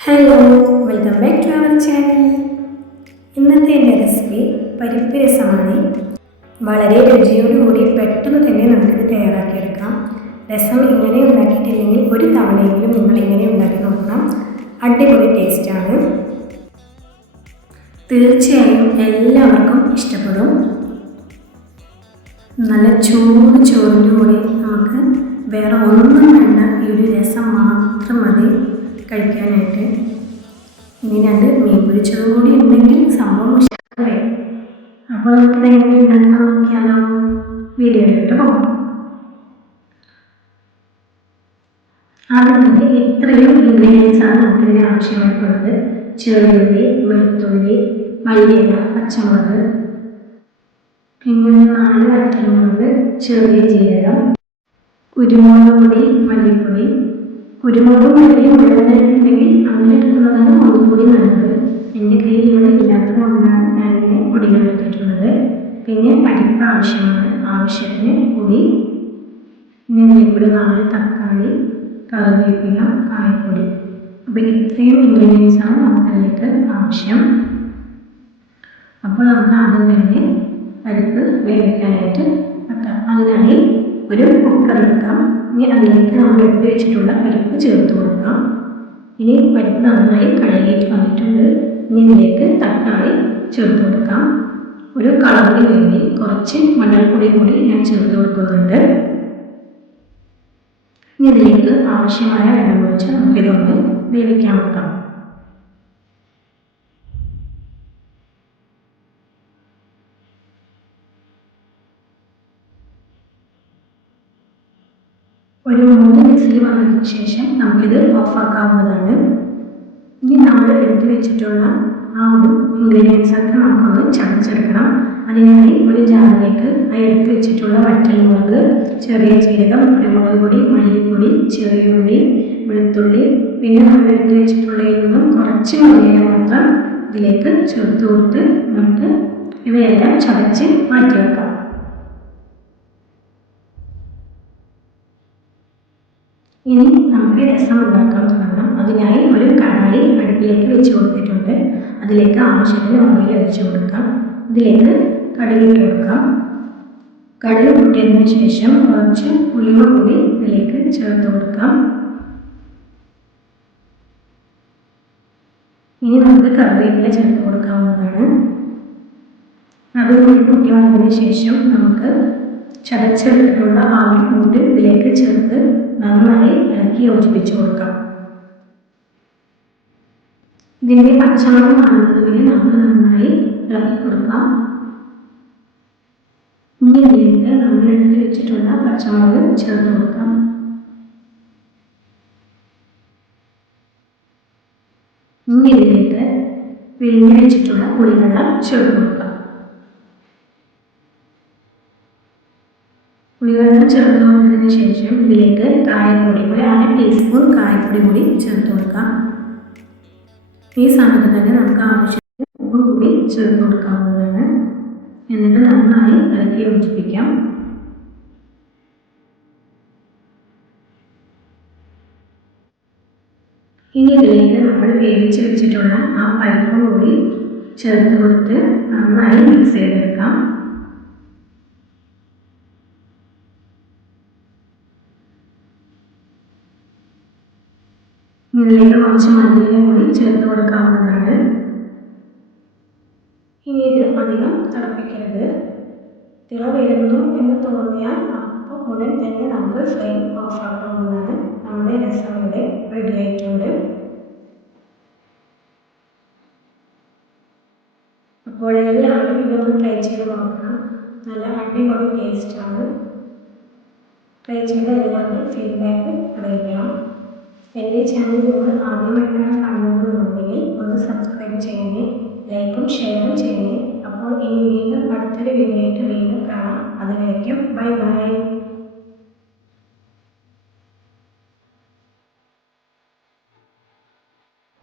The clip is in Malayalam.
Hello welcome back to our channel ഇന്നത്തെ എന്റെ റെസിപ്പി പരിപ്പ് രസമാണ്. വളരെ രുചിയോടുകൂടി പെട്ടെന്ന് തന്നെ നമുക്കിത് തയ്യാറാക്കിയെടുക്കാം. രസം ഇങ്ങനെ ഉണ്ടാക്കിയിട്ടില്ലെങ്കിൽ ഒരു തവണയെങ്കിലും നിങ്ങൾ ഇങ്ങനെ ഉണ്ടാക്കി നോക്കണം. അടിപൊളി ടേസ്റ്റാണ് തീർച്ചയായും എല്ലാവർക്കും ഇഷ്ടപ്പെടും. നല്ല ചൂട് ചോറിന്റെ കൂടെ നമുക്ക് വേറെ ഒന്നും വേണ്ട ഈ ഒരു രസം മാത്രം മതി. കഴിക്കാനായിട്ട്. ഇനി രണ്ട് മീൻ പൊരിച്ചതും കൂടി ഉണ്ടെങ്കിൽ സംഭവം ഉഷാറേ അപ്പോൾ നമുക്ക് എങ്ങനെ ഉണ്ടാക്കാൻ നോക്കിയാലോ. വീഡിയോ കേട്ടോ ആദ്യം തന്നെ ഇത്രയും ഇൻഗ്രീഡിയൻസ് ആണ് നമുക്കിതിന് ആവശ്യമായിട്ടുള്ളത് ചെറുള്ളി വെളുത്തുള്ളി മല്ലിയില പച്ചമുളക് പിന്നെ നാല് വറ്റൽമുളക് ചെറിയ ജീരകം കുരുമുളക് പൊടി മല്ലിപ്പൊടി കുരുമുളകും മല്ലിയും ഉള്ളതായിട്ടുണ്ടെങ്കിൽ അങ്ങനെ എടുക്കുന്നതാണ് ഒന്നുകൂടി നല്ലത്. എന്റെ കയ്യിൽ ഇവിടെ ഇല്ലാത്തത് കൊണ്ടാണ് ഞാൻ ഇങ്ങനെ പൊടികൾ എടുത്തിട്ടുള്ളത് പിന്നെ പരിപ്പ് ആവശ്യമാണ്. ആവശ്യത്തിന് കൂടി പിന്നെ ഇവിടെ നാല് തക്കാളി കറിവേപ്പില കായപ്പൊടി. അപ്പോൾ ഇത്രയും ഇൻഗ്രീഡിയൻസാണ് നമുക്കതിലേക്ക് ആവശ്യം. അപ്പോൾ നമുക്ക് ആദ്യം തന്നെ പരിപ്പ് വേവിക്കാനായിട്ട് വെക്കാം. അതിനായി ഒരു കുക്കർ ഇനി അതിലേക്ക് നമ്മൾ എടുത്ത് വെച്ചിട്ടുള്ള പരിപ്പ് ചേർത്ത് കൊടുക്കാം. ഇനി പരിപ്പ് നന്നായി കഴുകിയിട്ട് വന്നിട്ടുണ്ട്. ഇനി ഇതിലേക്ക് തക്കാളി ചേർത്ത് കൊടുക്കാം. ഒരു കളറിന് വേണ്ടി കുറച്ച് മണ്ണൾപ്പൊടി കൂടി ഞാൻ ചേർത്ത് കൊടുക്കുന്നുണ്ട്. ഇനി ഇതിലേക്ക് ആവശ്യമായ വെള്ളം ഒഴിച്ച് നമുക്കിതൊന്ന് വേവിക്കാൻ വെക്കാം ഒരു മൂന്ന് വിസിൽ വന്നതിന് ശേഷം നമുക്കിത് ഓഫാക്കാവുന്നതാണ് ഇനി നമ്മൾ എടുത്തു വെച്ചിട്ടുള്ള ആ ഒരു ഇൻഗ്രീഡിയൻസ് ഒക്കെ നമുക്കൊന്ന് ചതച്ചെടുക്കണം. അതിനായി ഒരു ജാറിലേക്ക് ആ എടുത്തു വെച്ചിട്ടുള്ള വറ്റൽമുളക് ചെറിയ ജീരകം കുരുമുളക് പൊടി മല്ലിപ്പൊടി ചെറിയ ഉള്ളി വെളുത്തുള്ളി പിന്നെ നമ്മൾ എടുത്തു വെച്ചിട്ടുള്ളതിൽ നിന്നും കുറച്ച് മല്ലിയില മാത്രം ഇതിലേക്ക് ചേർത്ത് കൊടുത്ത് നമുക്ക് ഇവയെല്ലാം ചതച്ച് മാറ്റി വെക്കാം ഇനി നമുക്ക് രസം ഉണ്ടാക്കാൻ തുടങ്ങാം. അതിനായി ഒരു കടായി അടുപ്പിലേക്ക് വെച്ച് കൊടുത്തിട്ടുണ്ട്. അതിലേക്ക് ആവശ്യത്തിന് ഓയിൽ ഒഴിച്ച് കൊടുക്കാം. ഇതിലേക്ക് കടുക് ഇട്ട് കൊടുക്കാം. കടുക് പൊട്ടിയതിന് ശേഷം കുറച്ച് ഉലുവ കൂടി ഇതിലേക്ക് ചേർത്ത് കൊടുക്കാം. ഇനി നമുക്ക് കറിവേപ്പില ചേർത്ത് കൊടുക്കാവുന്നതാണ്. അതുകൂടി പൊട്ടി വന്നതിന് ശേഷം നമുക്ക് ചതച്ചെടുത്തിട്ടുള്ള ആവിക്കൂട്ട് ഇതിലേക്ക് ചേർത്ത് നന്നായി ഇളക്കി യോജിപ്പിച്ചു കൊടുക്കാം. ഇതിന്റെ പച്ചമണം മാറുന്നതുവരെ നമ്മൾ നന്നായി ഇളക്കി കൊടുക്കാം. ഇനി ഇതിലേക്ക് നമ്മൾ എടുത്ത് വെച്ചിട്ടുള്ള പച്ചമുളക് ചേർത്ത് കൊടുക്കാം. ഇനി ഇതിലേക്ക് പിഴിഞ്ഞ് വെച്ചിട്ടുള്ള പുളിവെള്ളം ചേർത്ത് കൊടുക്കാം. പുളിവെള്ളം ചേർത്ത് കൊടുത്തതിന് ശേഷം ഇതിലേക്ക് കായപ്പൊടി ഒരു അര ടീസ്പൂൺ കായപ്പൊടി കൂടി ചേർത്ത് കൊടുക്കാം. ഈ സമയത്ത് തന്നെ നമുക്ക് ആവശ്യത്തിന് ഉപ്പ് കൂടി ചേർത്ത് കൊടുക്കാവുന്നതാണ്. എന്നിട്ട് നന്നായി ഇളക്കി യോജിപ്പിക്കാം. ഇനി ഇതിലേക്ക് നമ്മൾ വേവിച്ച് വെച്ചിട്ടുള്ള ആ പരിപ്പ് കൂടി ചേർത്ത് കൊടുത്ത് നന്നായി മിക്സ് ചെയ്തെടുക്കാം. ഇതിലേക്ക് കുറച്ച് മല്ലിയില കൂടി ചേർത്ത് കൊടുക്കാവുന്നതാണ്. ഇനി ഇത് അധികം തിളപ്പിക്കരുത്. തിള വരുന്നു എന്ന് തോന്നിയാൽ അപ്പോൾ ഉടൻ തന്നെ നമുക്ക് ഫ്ലെയിം ഓഫ് ആക്കാവുന്നതാണ് നമ്മുടെ രസം ഇവിടെ റെഡി ആയിട്ടുണ്ട്. അപ്പോൾ എല്ലാവരും ഇതൊന്ന് ട്രൈ ചെയ്ത് നോക്കണം. നല്ല അടിപൊളി ടേസ്റ്റാണ് ട്രൈ ചെയ്ത എല്ലാവരും ഫീഡ്ബാക്ക് അറിയിക്കണം. ചാനൽ നിങ്ങൾ ആദ്യമായിട്ടാണ് കാണുന്നതെന്നുണ്ടെങ്കിൽ ഒന്ന് സബ്സ്ക്രൈബ് ചെയ്യണേ ലൈക്കും ഷെയറും ചെയ്യണേ. അപ്പോൾ ഇനി വീണ്ടും അടുത്തൊരു വീഡിയോ ആയിട്ട് വീണ്ടും കാണാം. അതുവരേക്കും ബൈ ബൈ